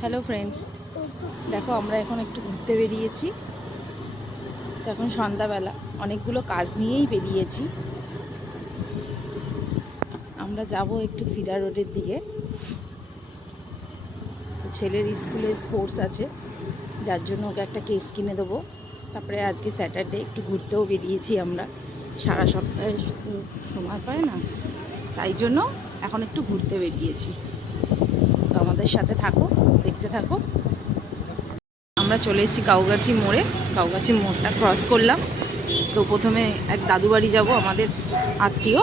Hello friends দেখো, আমরা এখন একটু ঘুরতে বেরিয়েছি। তো এখন সন্ধ্যাবেলা। অনেকগুলো কাজ নিয়েই বেরিয়েছি। আমরা যাব একটু ফিডা রোডের দিকে। ছেলের স্কুলে স্পোর্টস আছে। যার জন্য ওকে একটা কেস কিনে দেবো। তারপরে আজকে স্যাটারডে, একটু ঘুরতেও বেরিয়েছি আমরা। সারা সপ্তাহে সময় পায় না। তাই জন্য এখন একটু ঘুরতে বেরিয়েছি। আমাদের সাথে থাকো, দেখতে থাকো। আমরা চলে এসেছি কাউগাছি মোড়ে। কাউগাছি মোড়টা ক্রস করলাম। তো প্রথমে এক দাদু বাড়ি যাব, আমাদের আত্মীয়।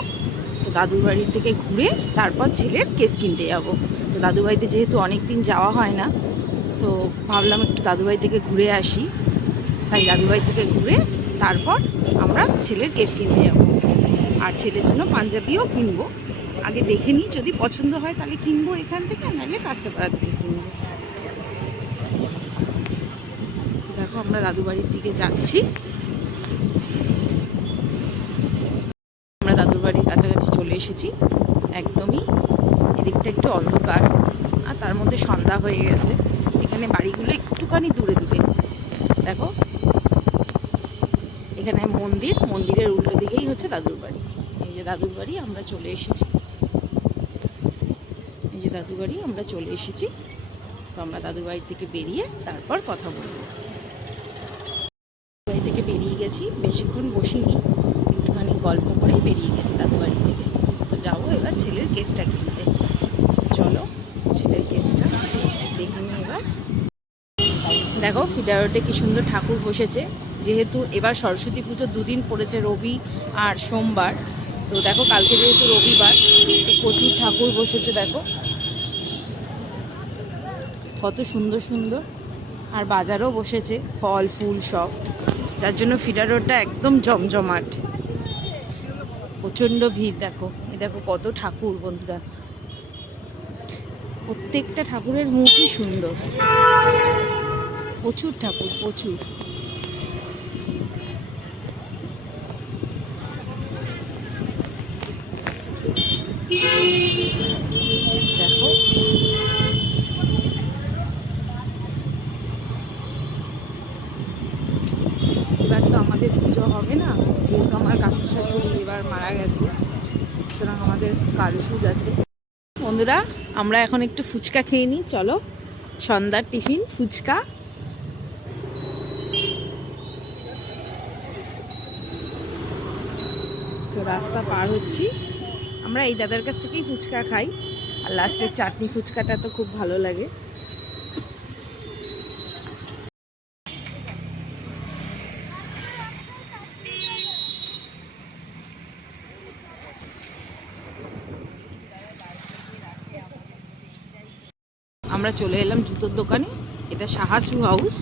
তো দাদুর বাড়ি থেকে ঘুরে তারপর ছেলের কেস কিনতে যাব। তো দাদু বাড়িতে যেহেতু অনেক দিন যাওয়া হয় না, তো ভাবলাম একটু দাদু বাড়ি থেকে ঘুরে আসি। তাই দাদু বাড়ি থেকে ঘুরে তারপর আমরা ছেলের কেস কিনতে যাব। আর ছেলের জন্য পাঞ্জাবিও কিনবো। আগে দেখে নিই, যদি পছন্দ হয় তাহলে কিনবো এখান থেকে, নাহলে কাস্টপাড়ার থেকে কিনবো। দেখো আমরা দাদু বাড়ির দিকে যাচ্ছি। আমরা দাদুর বাড়ির কাছাকাছি চলে এসেছি, একদমই এদিকটা একটু অন্ধকার, আর তার মধ্যে সন্ধ্যা হয়ে গেছে। এখানে বাড়িগুলো একটুখানি দূরে দূরে। দেখো, এখানে মন্দির, মন্দিরের উল্টো দিকেই হচ্ছে দাদুর বাড়ি। এই যে দাদুর বাড়ি, আমরা চলে এসেছি। যে দাদুর বাড়ি আমরা চলে এসেছি। তো আমরা দাদুর বাড়ি থেকে বেরিয়ে তারপর কথা বলব। বাড়ি থেকে বেরিয়ে গেছি, বেশিক্ষণ বসিনি, একটুখানি গল্প করেই বেরিয়ে গেছি দাদু বাড়ি থেকে। তো যাব এবার ছেলের কেসটা কিনতে। চলো, ছেলের কেসটা দেখে নিই এবার। দেখো ফিডারোটে কি সুন্দর ঠাকুর বসেছে। যেহেতু এবার সরস্বতী পুজো দুদিন পড়েছে, রবি আর সোমবার। তো দেখো, কালকে যেহেতু রবিবার, তো প্রচুর ঠাকুর বসেছে, দেখো। কত সুন্দর সুন্দর। আর বাজারও বসেছে, ফল, ফুল সব। যার জন্য ফিডার রোডটা একদম জমজমাট। প্রচণ্ড ভিড়, দেখো। এই দেখো কত ঠাকুর, বন্ধুরা। প্রত্যেকটা ঠাকুরের মুখই সুন্দর। প্রচুর ঠাকুর, প্রচুর। দেখো। এবার তো আমাদের পুজো হবে না, যেহেতু আমার কাকু শাশুড়ি এবার মারা গেছে, সুতরাং আমাদের কালসুজ আছে। বন্ধুরা, আমরা এখন একটু ফুচকা খেয়ে নিই, চলো। সন্ধ্যার টিফিন, ফুচকা। তো রাস্তা পার হচ্ছি। আমরা এই দাদার কাছ থেকেই ফুচকা খাই, আর লাস্টের চাটনি ফুচকাটা তো খুব ভালো লাগে। আমরা চলে এলাম জুতোর দোকানে। এটা সাহাসু হাউস।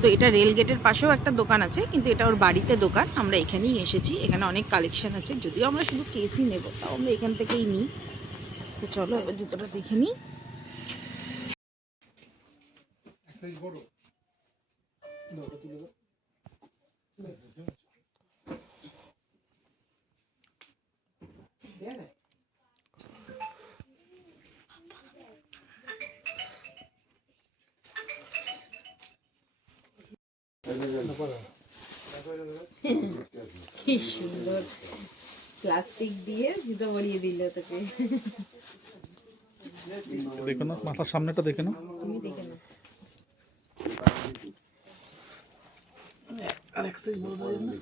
তো এটা রেল গেটের পাশেও একটা দোকান আছে, কিন্তু এটা ওর বাড়িতে দোকান। আমরা এখানেই এসেছি। এখানে অনেক কালেকশন আছে। যদিও আমরা শুধু কেসই নেব, তাও আমরা এখান থেকেই নিই। তো চলো এবার জুতোটা দেখে নিই। কি সুন্দর। প্লাস্টিক দিয়ে জুতো পরিয়ে দিল তোকে। দেখো না মাথার সামনেটা দেখে না তুমি দেখে নাও। আর এক সাইজ বড় দেয় না?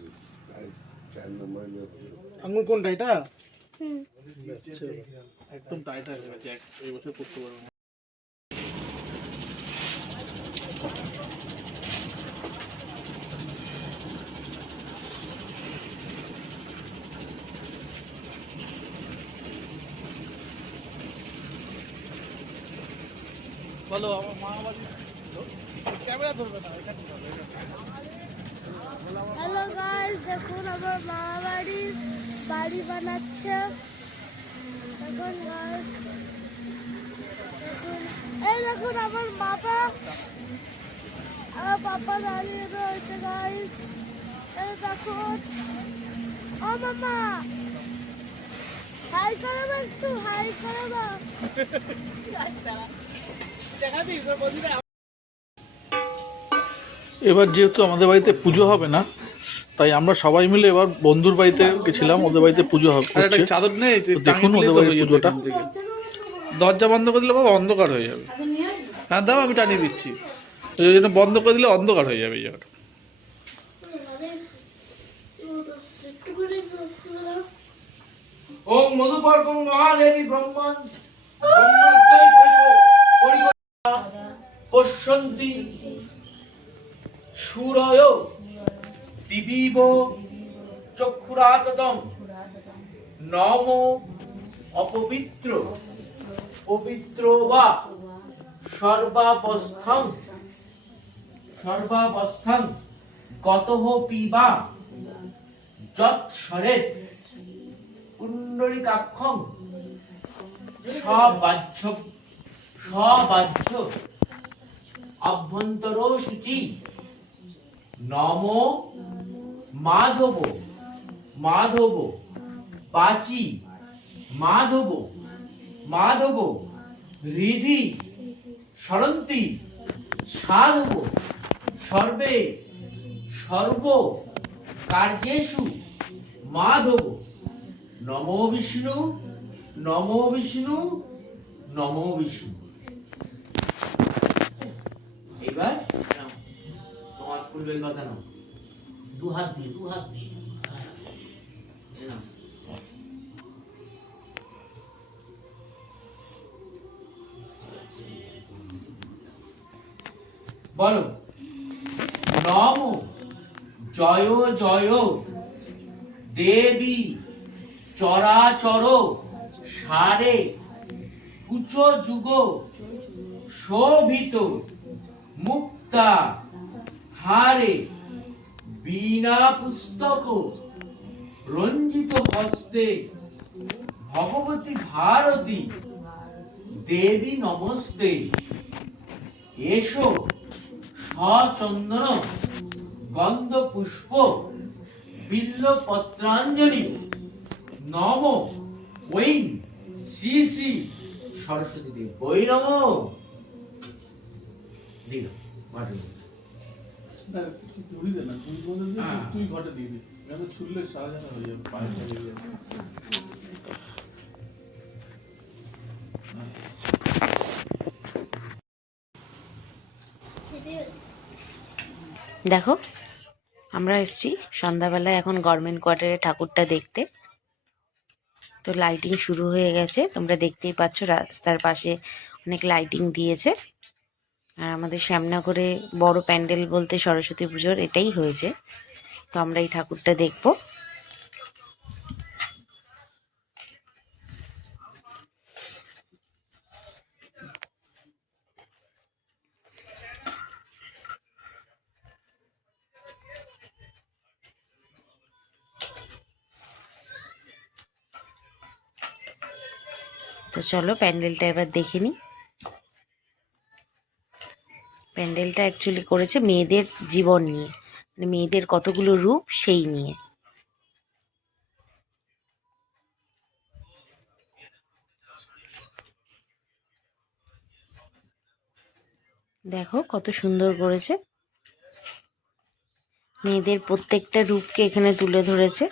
আঙুল কোনটা এটা? আচ্ছা, একদম টাইট হয়ে গেছে এই বছর করতে পারব না আমার মা বাড়ি ক্যামেরা ধরবে না এখানে। হ্যালো গাইস দেখুন আমার মা বাড়ি বাড়ি বানাচ্ছে। দেখুন গাইস দেখুন। এই দেখুন আমার বাবা। আমার বাবা দাঁড়িয়ে রয়েছে গাইস এই দেখুন। ও মামা। হাই করো একটু হাই করো এবার যেহেতু আমাদের বাড়িতে পুজো হবে না তাই আমরা সবাই মিলে এবার বন্ধুর বাড়িতে গেছিলাম ওদের বাড়িতে পুজো হবে। চাদর নেই দেখুন ওদের দিলে তো বাড়ির যাবে পুজোটা। থেকে। দরজা বন্ধ করে দিলে বাবা অন্ধকার হয়ে যাবে হ্যাঁ দাও আমি টানিয়ে দিচ্ছি ওই জন্য বন্ধ করে দিলে অন্ধকার হয়ে যাবে এই জায়গাটা ওম মধুপর্কং মহাদেবী ব্রহ্মণ পশ্যন্তি। সুরয় দিবিব চক্ষুরাততম। নম অপবিত্র। পবিত্র বা সর্বাবস্থং সর্বাবস্থং গতঃ পিবা। যৎসরেত কুণ্ডলিকাক্ষম সবাহ্য সবাহ্য। অভ্যন্তর সূচি নম মাধব। মাধব। পাচি। মাধব। মাধব। হৃদি। সরন্তি সাধব। সর্বে। সর্ব। কার্যেষু। মাধব। নমো বিষ্ণু। নমো বিষ্ণু। নমো বিষ্ণু। এবার তোমার ফুলবেল পাতা নাও। দু হাত দিয়ে, দু হাত দিয়ে। বলো, নম, জয় জয়, দেবী, চরাচর, সারে, কুচ যুগ, শোভিত মুক্তা। হারে। বিনা পুস্তক। রঞ্জিত হস্তে। ভগবতী ভারতী। দেবী নমস্তে। এসো সচন্দন গন্ধ পুষ্প বিল্ল পত্রাঞ্জলি নম। ওই শ্রী শ্রী সরস্বতী দেব। ওই নম। দিল মাটি না, তুই দে না, চুড়ি বলে দিয়ে হ্যাঁ। তুই ঘটে দিয়ে দে। এখানে ছুড়লে সারা জানা হয়ে যাবে, পায়ে লেগে যাবে। দেখো আমরা এসছি সন্ধ্যাবেলায় এখন গভর্নমেন্ট কোয়ার্টারে ঠাকুরটা দেখতে তো লাইটিং শুরু হয়ে গেছে তোমরা দেখতেই পাচ্ছ রাস্তার পাশে অনেক লাইটিং দিয়েছে আর আমাদের শ্যামনগরে বড় প্যান্ডেল বলতে সরস্বতী পুজোর এটাই হয়েছে। তো আমরা এই ঠাকুরটা দেখব। তো চলো প্যান্ডেলটা এবার দেখে নিই। প্যান্ডেলটা অ্যাকচুয়ালি করেছে মেয়েদের জীবন নিয়ে। মানে মেয়েদের কতগুলো রূপ সেই নিয়ে। দেখো কত সুন্দর করেছে। মেয়েদের প্রত্যেকটা রূপকে এখানে তুলে ধরেছে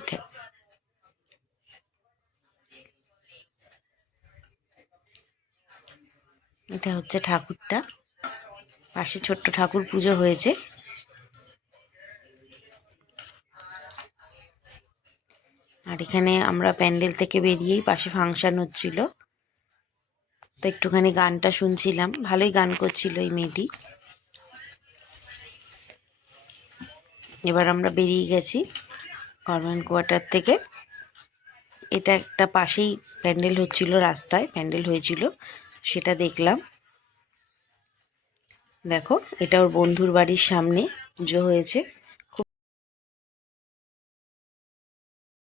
এটা এটা হচ্ছে ঠাকুরটা। পাশে ছোট্ট ঠাকুর পুজো হয়েছে। আর এখানে আমরা প্যান্ডেল থেকে বেরিয়েই পাশে ফাংশন হচ্ছিল। তো একটুখানি গানটা শুনছিলাম। ভালোই গান করছিল এই মেয়েটি। এবার আমরা বেরিয়ে গেছি গভর্নমেন্ট কোয়ার্টার থেকে। এটা একটা পাশেই প্যান্ডেল হচ্ছিল রাস্তায়, প্যান্ডেল হয়েছিল। সেটা দেখলাম। দেখো এটা ওর বন্ধুর বাড়ির সামনে পুজো হয়েছে।